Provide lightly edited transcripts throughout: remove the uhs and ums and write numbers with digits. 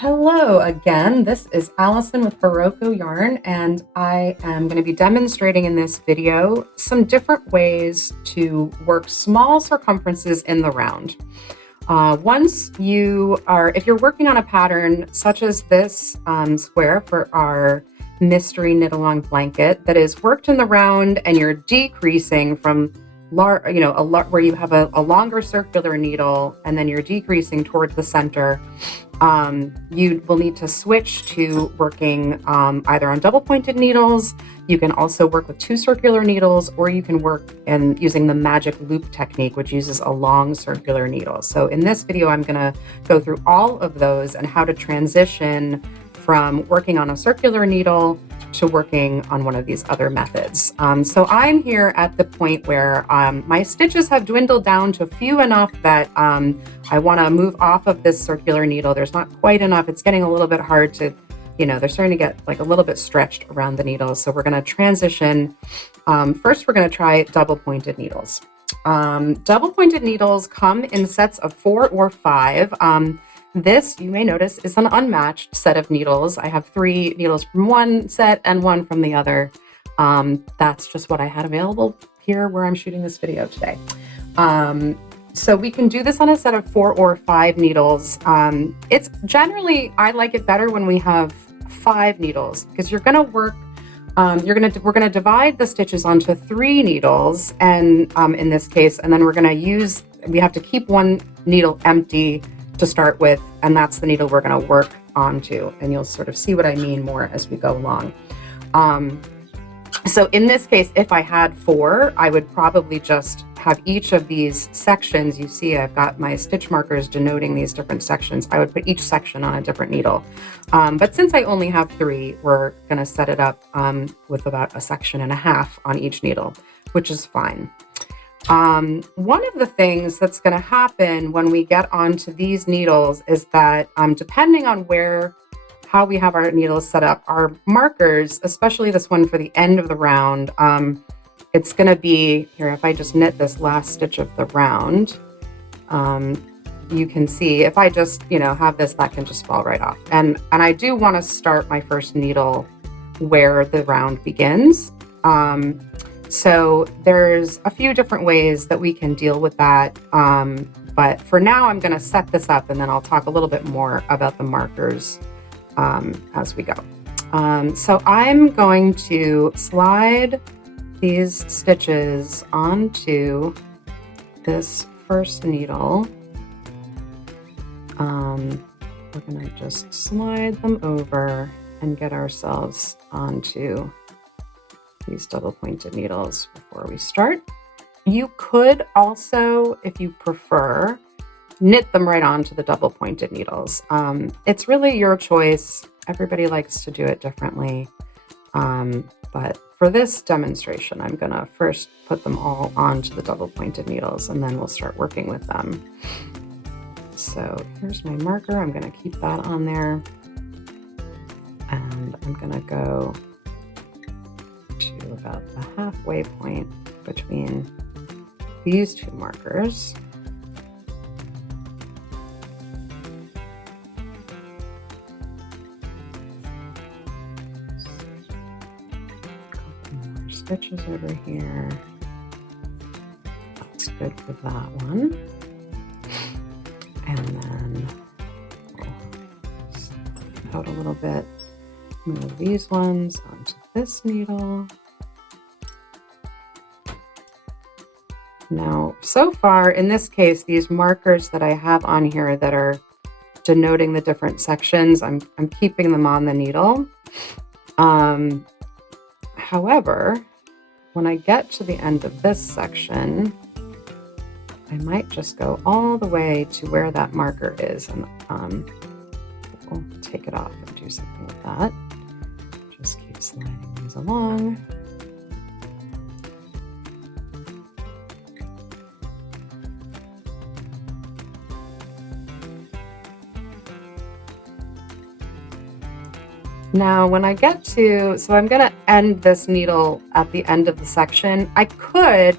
Hello again, this is Alison with Berroco Yarn, and I am going to be demonstrating in this video some different ways to work small circumferences in the round. If you're working on a pattern such as this square for our mystery knit along blanket that is worked in the round, and you're decreasing from where you have a longer circular needle and then you're decreasing towards the center, you will need to switch to working either on double pointed needles. You can also work with two circular needles, or you can work using the magic loop technique, which uses a long circular needle. So in this video, I'm going to go through all of those and how to transition from working on a circular needle to working on one of these other methods. So I'm here at the point where my stitches have dwindled down to few enough that I want to move off of this circular needle. There's not quite enough. It's getting a little bit hard to, they're starting to get like a little bit stretched around the needles. So we're going to transition. First, we're going to try double pointed needles. Double pointed needles come in sets of 4 or 5. This, you may notice, is an unmatched set of needles. I have 3 needles from one set and 1 from the other. That's just what I had available here where I'm shooting this video today. So we can do this on a set of 4 or 5 needles. It's generally, I like it better when we have 5 needles, because you're going to work, we're going to divide the stitches onto 3 needles, and in this case, and then we have to keep one needle empty to start with, and that's the needle we're going to work onto, and you'll sort of see what I mean more as we go along. So in this case, if I had 4, I would probably just have each of these sections. You see I've got my stitch markers denoting these different sections. I would put each section on a different needle. But since I only have 3, we're going to set it up with about a section and a half on each needle, which is fine. One of the things that's going to happen when we get onto these needles is that depending on how we have our needles set up, our markers, especially this one for the end of the round, it's going to be here. If I just knit this last stitch of the round, you can see if I just, have this, that can just fall right off. And I do want to start my first needle where the round begins. So there's a few different ways that we can deal with that. But for now, I'm going to set this up, and then I'll talk a little bit more about the markers as we go. So I'm going to slide these stitches onto this first needle. We're going to just slide them over and get ourselves onto these double pointed needles before we start. You could also, if you prefer, knit them right onto the double pointed needles. It's really your choice. Everybody likes to do it differently. But for this demonstration, I'm gonna first put them all onto the double pointed needles, and then we'll start working with them. So here's my marker. I'm gonna keep that on there. And I'm gonna go to about the halfway point between these 2 markers. Couple more stitches over here. That's good for that one. And then we'll out a little bit, move these ones onto this needle. Now, so far in this case, these markers that I have on here that are denoting the different sections, I'm keeping them on the needle. However, when I get to the end of this section, I might just go all the way to where that marker is, and we'll take it off and do something with that. Just keep sliding these along. Now, when I get to, so I'm going to end this needle at the end of the section. I could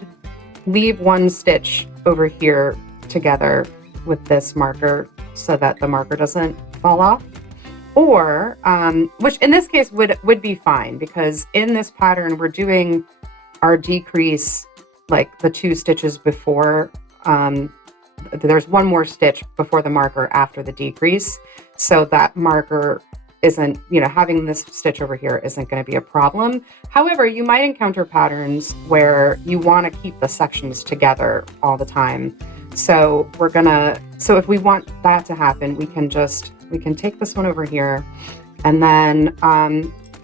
leave one stitch over here together with this marker so that the marker doesn't fall off. Or, which in this case would be fine, because in this pattern, we're doing our decrease like the 2 stitches before, there's one more stitch before the marker after the decrease. So that marker isn't, having this stitch over here isn't going to be a problem. However, you might encounter patterns where you want to keep the sections together all the time. So so if we want that to happen, we can take this one over here, and then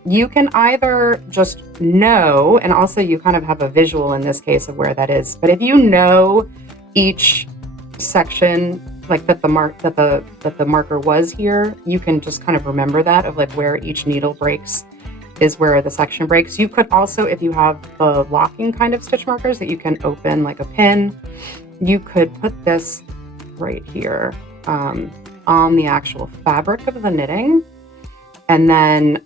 you can either just know, and also you kind of have a visual in this case of where that is. But if you know each section, like that the marker was here, you can just kind of remember that of like where each needle breaks is where the section breaks. You could also, if you have the locking kind of stitch markers that you can open like a pin, you could put this right here on the actual fabric of the knitting. And then,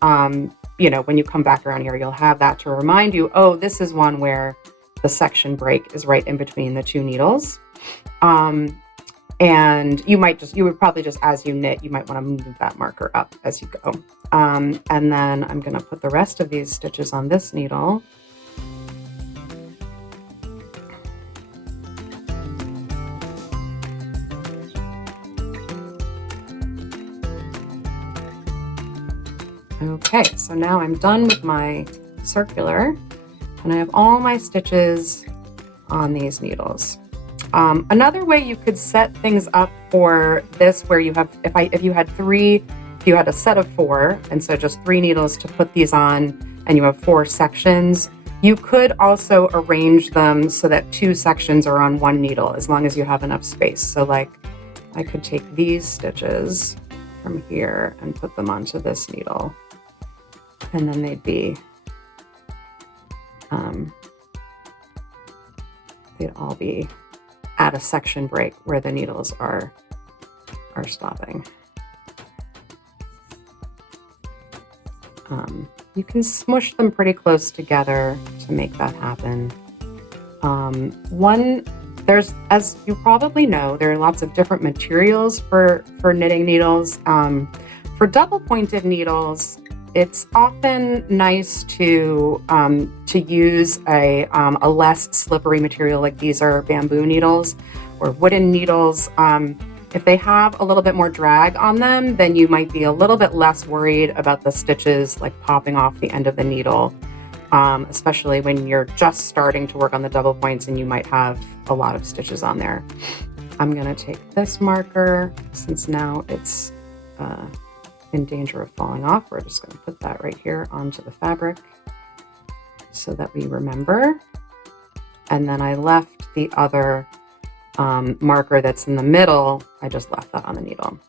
when you come back around here, you'll have that to remind you, oh, this is one where the section break is right in between the 2 needles. And you would probably just, as you knit, you might want to move that marker up as you go. And then I'm going to put the rest of these stitches on this needle. Okay, so now I'm done with my circular, and I have all my stitches on these needles. Another way you could set things up for this, where you have, if you had a set of 4, and so just 3 needles to put these on, and you have 4 sections, you could also arrange them so that 2 sections are on 1 needle, as long as you have enough space. So like, I could take these stitches from here and put them onto this needle, and then they'd all be at a section break where the needles are stopping. You can smush them pretty close together to make that happen. As you probably know, there are lots of different materials for knitting needles. For double pointed needles, it's often nice to use a less slippery material, like these are bamboo needles or wooden needles. If they have a little bit more drag on them, then you might be a little bit less worried about the stitches like popping off the end of the needle, especially when you're just starting to work on the double points and you might have a lot of stitches on there. I'm going to take this marker, since now it's in danger of falling off. We're just going to put that right here onto the fabric so that we remember. And then I left the other marker that's in the middle, I just left that on the needle.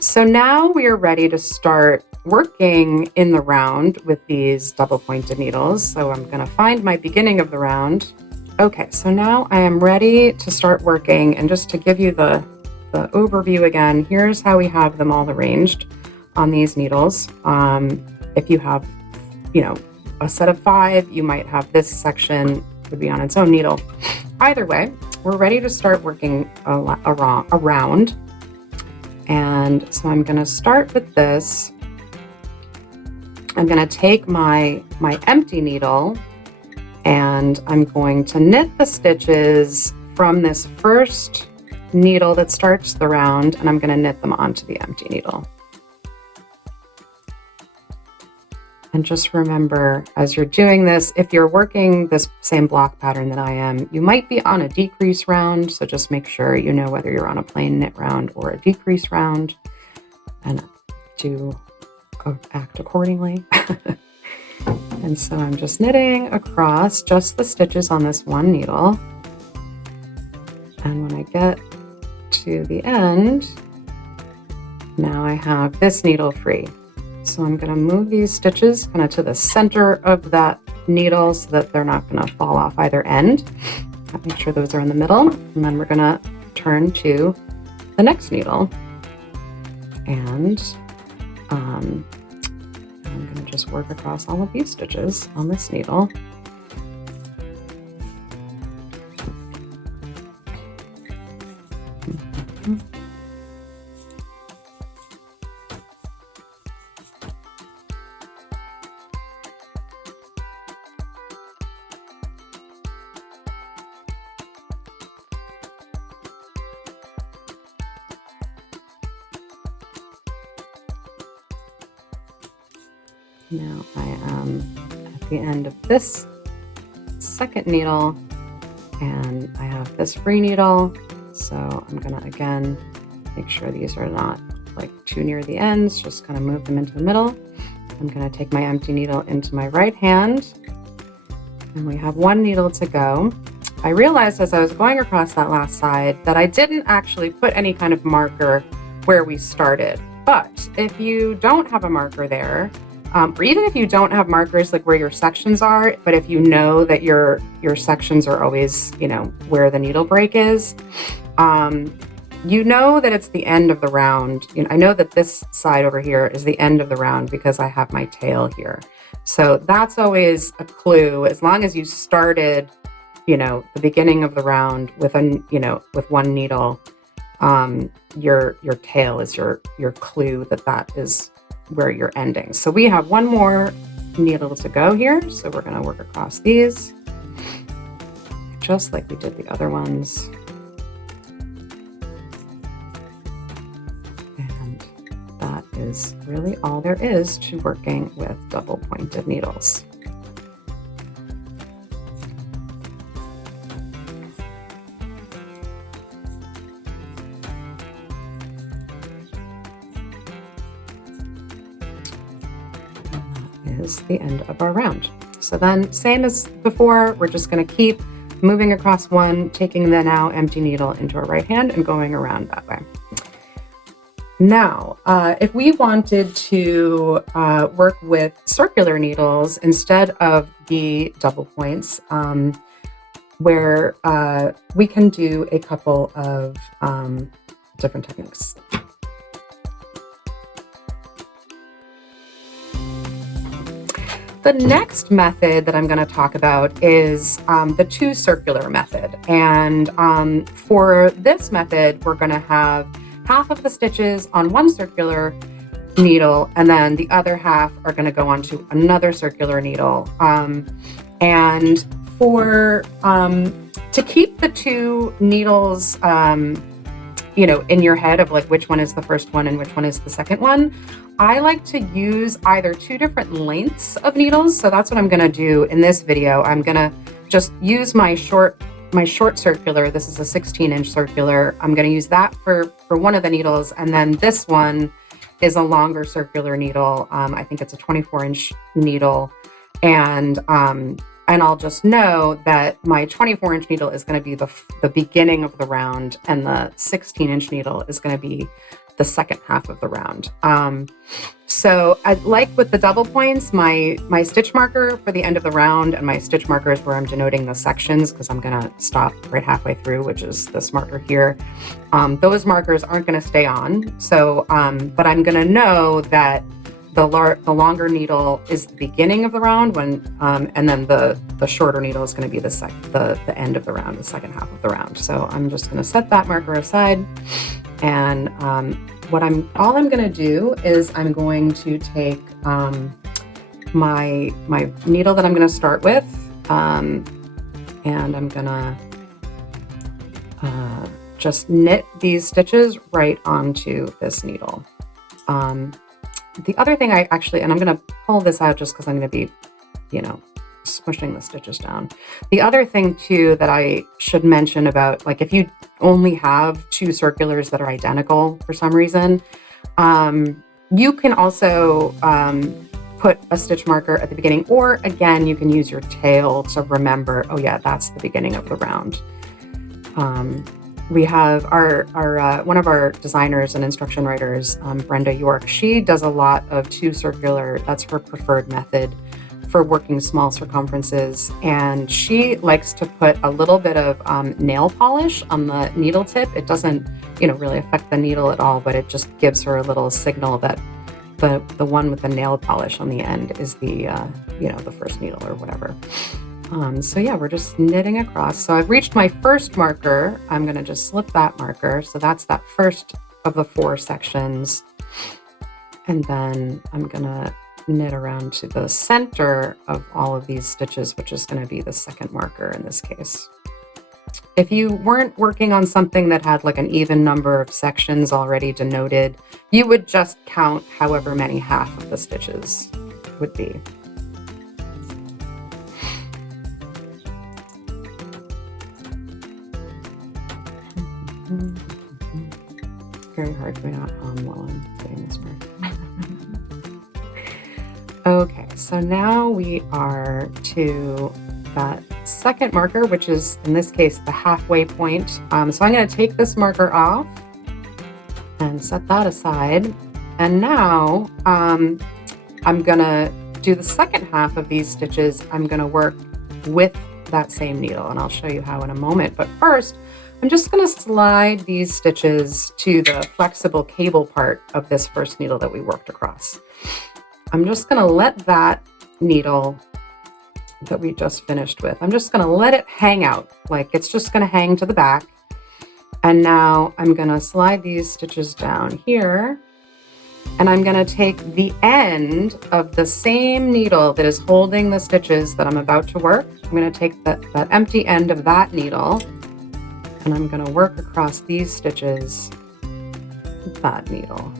So now we are ready to start working in the round with these double pointed needles. So I'm going to find my beginning of the round. Okay, so now I am ready to start working, and just to give you the overview again, here's how we have them all arranged on these needles. If you have, a set of 5, you might have this section would be on its own needle. Either way, we're ready to start working around. And so I'm going to start with this. I'm going to take my empty needle, and I'm going to knit the stitches from this first needle that starts the round, and I'm going to knit them onto the empty needle. And just remember, as you're doing this, if you're working this same block pattern that I am, you might be on a decrease round. So just make sure you know whether you're on a plain knit round or a decrease round, and act accordingly. And so I'm just knitting across just the stitches on this one needle. And when I get to the end, now I have this needle free. So I'm going to move these stitches kind of to the center of that needle so that they're not going to fall off either end. Make sure those are in the middle. And then we're going to turn to the next needle. And I'm going to just work across all of these stitches on this needle. Now I am at the end of this second needle, and I have this free needle. So I'm gonna, again, make sure these are not like too near the ends, just kind of move them into the middle. I'm gonna take my empty needle into my right hand, and we have one needle to go. I realized as I was going across that last side that I didn't actually put any kind of marker where we started. But if you don't have a marker there, or even if you don't have markers like where your sections are, but if you know that your sections are always, you know, where the needle break is, you know that it's the end of the round. You know, I know that this side over here is the end of the round because I have my tail here. So that's always a clue. As long as you started, you know, the beginning of the round with with one needle, your tail is your clue that is where you're ending. So we have one more needle to go here. So we're going to work across these just like we did the other ones. And that is really all there is to working with double pointed needles. Is the end of our round. So then, same as before, we're just going to keep moving across one, taking the now empty needle into our right hand and going around that way. Now, if we wanted to work with circular needles instead of the double points, where we can do a couple of different techniques. The next method that I'm going to talk about is the two circular method. And for this method, we're going to have half of the stitches on one circular needle, and then the other half are going to go onto another circular needle. And for to keep the two needles, you know, in your head of like which one is the first one and which one is the second one, I like to use either two different lengths of needles. So that's what I'm going to do in this video. I'm going to just use my short circular. This is a 16-inch circular. I'm going to use that for one of the needles. And then this one is a longer circular needle. I think it's a 24-inch needle. And I'll just know that my 24-inch needle is going to be the beginning of the round, and the 16-inch needle is going to be the second half of the round. So like with the double points, my stitch marker for the end of the round and my stitch marker is where I'm denoting the sections, because I'm going to stop right halfway through, which is this marker here. Those markers aren't going to stay on. So, but I'm going to know that the longer needle is the beginning of the round and then the shorter needle is going to be the end of the round, the second half of the round. So I'm just going to set that marker aside, and all I'm going to do is I'm going to take my needle that I'm going to start with, and I'm going to just knit these stitches right onto this needle. The other thing and I'm going to pull this out just because I'm going to be, you know, smushing the stitches down. The other thing too that I should mention about, like, if you only have two circulars that are identical for some reason, you can also put a stitch marker at the beginning, or again, you can use your tail to remember, oh yeah, that's the beginning of the round. We have our one of our designers and instruction writers, Brenda York. She does a lot of two circular. That's her preferred method for working small circumferences. And she likes to put a little bit of nail polish on the needle tip. It doesn't, you know, really affect the needle at all, but it just gives her a little signal that the one with the nail polish on the end is the the first needle or whatever. So yeah, we're just knitting across. So I've reached my first marker. I'm going to just slip that marker. So that's that first of the 4 sections. And then I'm going to knit around to the center of all of these stitches, which is going to be the second marker in this case. If you weren't working on something that had like an even number of sections already denoted, you would just count however many half of the stitches would be. Very hard for me not hum while I'm doing this work. Okay, so now we are to that second marker, which is in this case the halfway point. So I'm going to take this marker off and set that aside. And now I'm going to do the second half of these stitches. I'm going to work with that same needle, and I'll show you how in a moment. But first, I'm just going to slide these stitches to the flexible cable part of this first needle that we worked across. I'm just going to let that needle that we just finished with, I'm just going to let it hang out, like it's just going to hang to the back. And now I'm going to slide these stitches down here, and I'm going to take the end of the same needle that is holding the stitches that I'm about to work. I'm going to take that empty end of that needle, and I'm going to work across these stitches with that needle.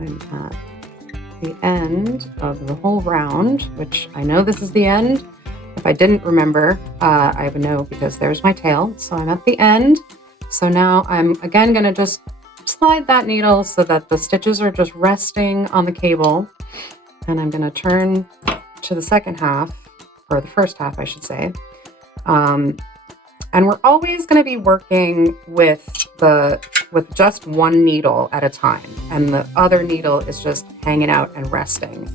I'm at the end of the whole round, which I know this is the end. If I didn't remember, I would know because there's my tail. So I'm at the end. So now I'm again going to just slide that needle so that the stitches are just resting on the cable. And I'm going to turn to the second half, or the first half, I should say. And we're always going to be working with just one needle at a time, and the other needle is just hanging out and resting.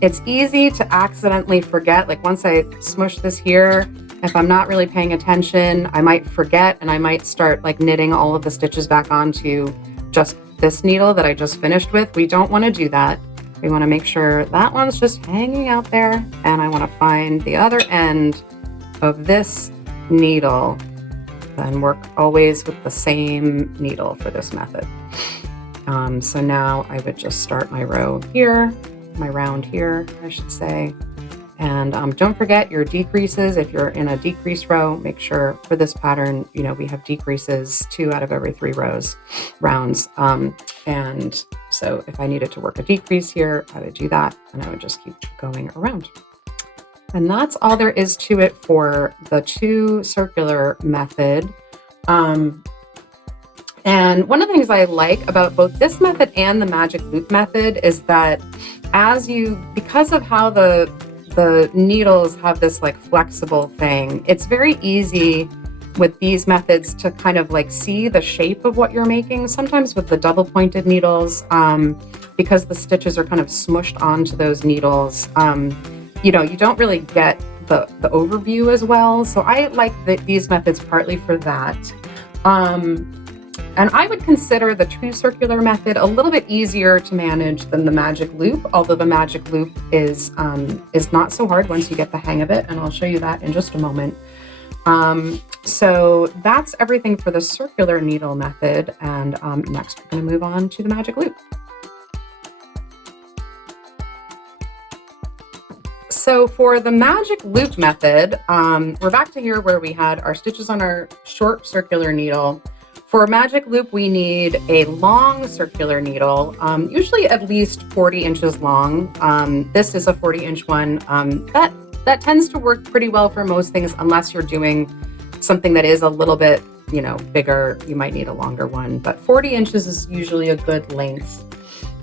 It's easy to accidentally forget, like once I smush this here, if I'm not really paying attention, I might forget and I might start like knitting all of the stitches back onto just this needle that I just finished with. We don't want to do that. We want to make sure that one's just hanging out there, and I want to find the other end of this needle and work always with the same needle for this method. So now I would just start my row here, my round here, I should say. And don't forget your decreases. If you're in a decrease row, make sure for this pattern, you know, we have decreases 2 out of every 3 rounds. And so if I needed to work a decrease here, I would do that, and I would just keep going around. And that's all there is to it for the 2 circular method. And one of the things I like about both this method and the magic loop method is that because of how the needles have this like flexible thing, it's very easy with these methods to kind of like see the shape of what you're making. Sometimes with the double pointed needles, because the stitches are kind of smushed onto those needles, you know, you don't really get the overview as well. So I like these methods partly for that. And I would consider the 2 circular method a little bit easier to manage than the magic loop, although the magic loop is not so hard once you get the hang of it, and I'll show you that in just a moment. So that's everything for the circular needle method, and next we're going to move on to the magic loop. So for the magic loop method, we're back to here where we had our stitches on our short circular needle. For a magic loop, we need a long circular needle, usually at least 40 inches long. This is a 40-inch one. That tends to work pretty well for most things, unless you're doing something that is a little bit, you know, bigger. You might need a longer one, but 40 inches is usually a good length.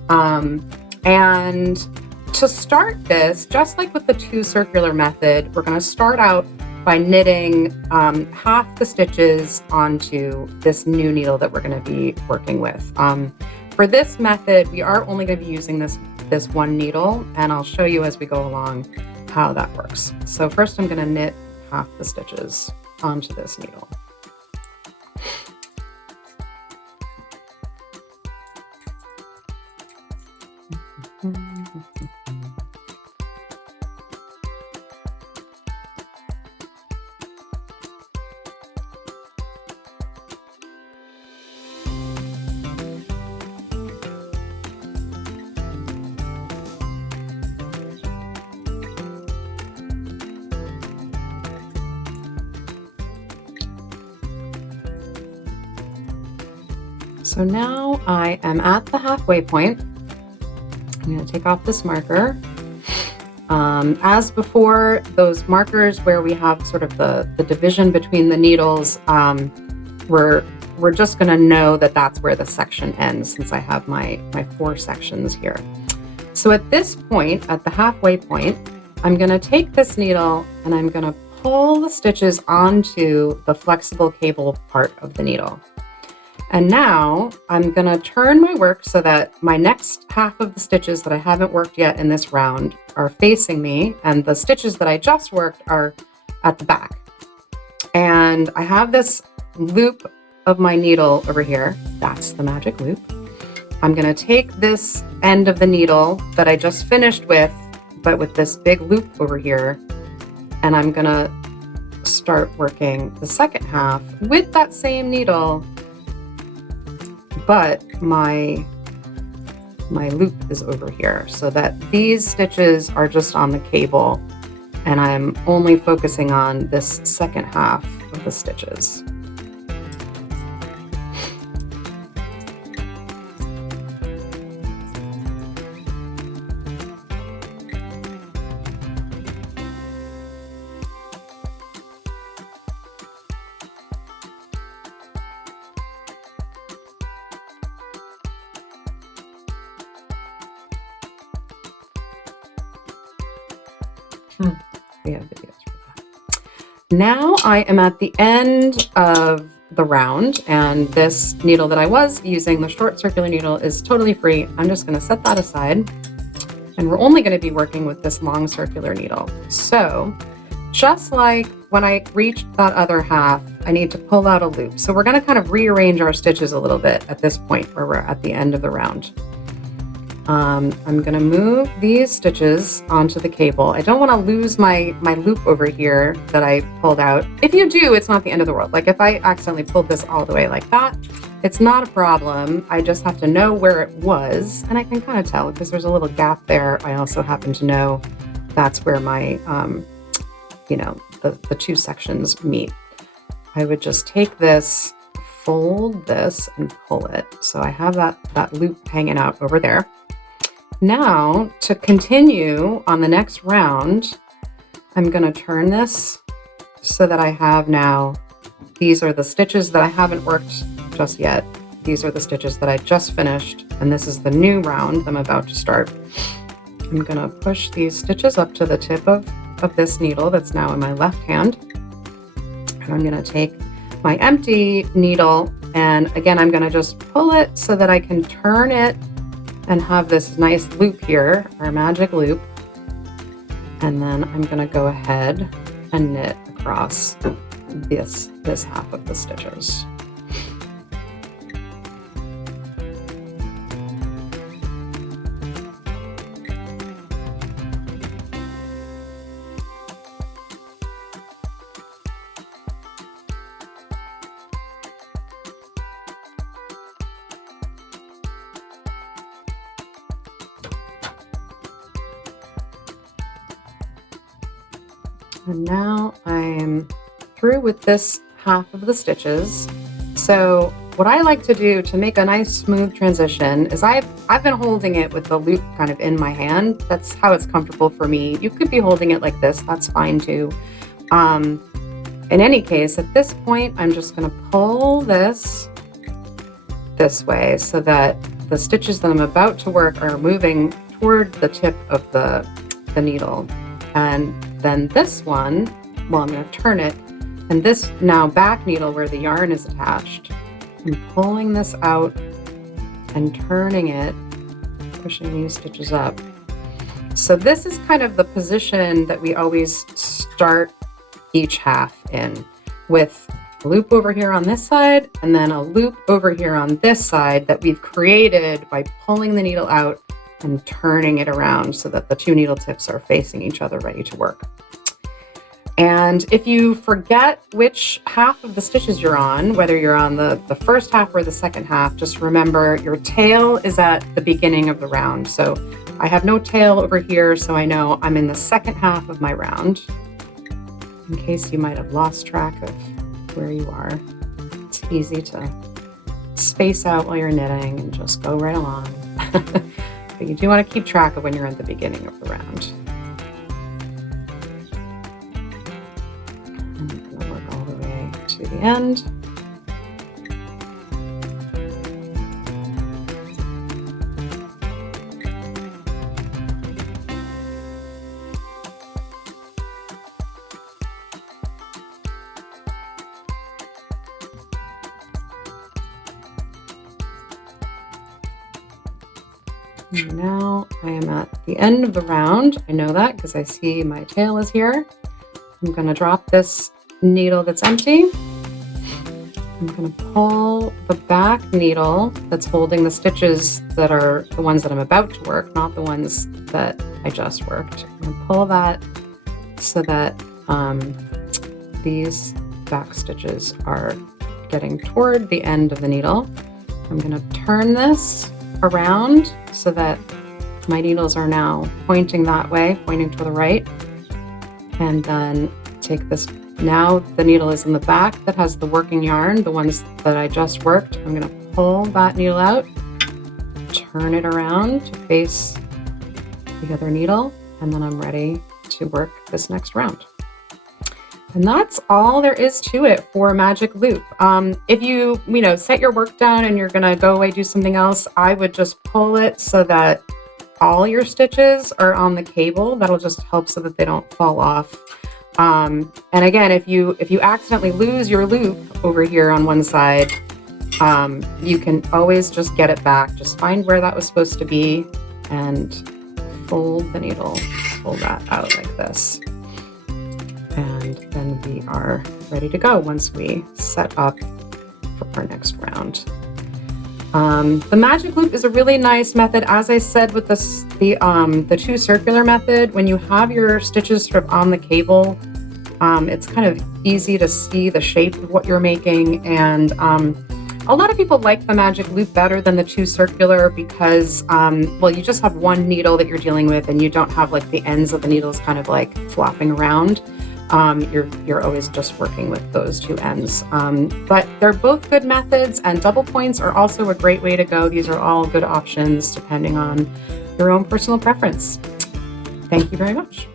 And to start this, just like with the 2 circular method, we're going to start out by knitting half the stitches onto this new needle that we're going to be working with. For this method, we are only going to be using this one needle, and I'll show you as we go along how that works. So first I'm going to knit half the stitches onto this needle. So now I am at the halfway point. I'm going to take off this marker. As before, those markers where we have sort of the division between the needles, we're just going to know that that's where the section ends, since I have my 4 sections here. So at this point, at the halfway point, I'm going to take this needle and I'm going to pull the stitches onto the flexible cable part of the needle. And now I'm going to turn my work so that my next half of the stitches that I haven't worked yet in this round are facing me, and the stitches that I just worked are at the back. And I have this loop of my needle over here. That's the magic loop. I'm going to take this end of the needle that I just finished with, but with this big loop over here, and I'm going to start working the second half with that same needle, but my loop is over here, so that these stitches are just on the cable and I'm only focusing on this second half of the stitches. We have videos for that. Now I am at the end of the round, and this needle that I was using, the short circular needle, is totally free. I'm just going to set that aside, and we're only going to be working with this long circular needle. So just like when I reached that other half, I need to pull out a loop. So we're going to kind of rearrange our stitches a little bit at this point where we're at the end of the round. I'm going to move these stitches onto the cable. I don't want to lose my loop over here that I pulled out. If you do, it's not the end of the world. Like if I accidentally pulled this all the way like that, it's not a problem. I just have to know where it was, and I can kind of tell because there's a little gap there. I also happen to know that's where my, the 2 sections meet. I would just take this, fold this, and pull it. So I have that loop hanging out over there. Now, to continue on the next round, I'm going to turn this so that I have now, these are the stitches that I haven't worked just yet. These are the stitches that I just finished, and this is the new round I'm about to start. I'm going to push these stitches up to the tip of this needle that's now in my left hand. And I'm going to take my empty needle, and again, I'm going to just pull it so that I can turn it and have this nice loop here, our magic loop. And then I'm going to go ahead and knit across this half of the stitches. And now I'm through with this half of the stitches. So what I like to do to make a nice smooth transition is I've been holding it with the loop kind of in my hand. That's how it's comfortable for me. You could be holding it like this, that's fine too. In any case, at this point, I'm just going to pull this way so that the stitches that I'm about to work are moving toward the tip of the needle. And then this one, well, I'm going to turn it, and this now back needle where the yarn is attached, I'm pulling this out and turning it, pushing these stitches up. So this is kind of the position that we always start each half in, with a loop over here on this side and then a loop over here on this side that we've created by pulling the needle out and turning it around so that the 2 needle tips are facing each other, ready to work. And if you forget which half of the stitches you're on, whether you're on the first half or the second half, just remember your tail is at the beginning of the round. So I have no tail over here, so I know I'm in the second half of my round. In case you might have lost track of where you are, it's easy to space out while you're knitting and just go right along. But you do want to keep track of when you're at the beginning of the round. I'm going to work all the way to the end. And now I am at the end of the round. I know that because I see my tail is here. I'm going to drop this needle that's empty. I'm going to pull the back needle that's holding the stitches that are the ones that I'm about to work, not the ones that I just worked. I'm going to pull that so that these back stitches are getting toward the end of the needle. I'm going to turn this around so that my needles are now pointing that way, pointing to the right. And then take this, now the needle is in the back that has the working yarn, the ones that I just worked. I'm going to pull that needle out, turn it around to face the other needle, and then I'm ready to work this next round. And that's all there is to it for a magic loop. If you set your work down and you're gonna go away, do something else, I would just pull it so that all your stitches are on the cable. That'll just help so that they don't fall off. And again, if you accidentally lose your loop over here on one side, you can always just get it back. Just find where that was supposed to be and fold the needle, pull that out like this. And then we are ready to go once we set up for our next round. The magic loop is a really nice method. As I said with the two circular method, when you have your stitches sort of on the cable, it's kind of easy to see the shape of what you're making. And a lot of people like the magic loop better than the two circular because, well, you just have one needle that you're dealing with and you don't have like the ends of the needles kind of like flopping around. You're always just working with those two ends. But they're both good methods, and double points are also a great way to go. These are all good options depending on your own personal preference. Thank you very much.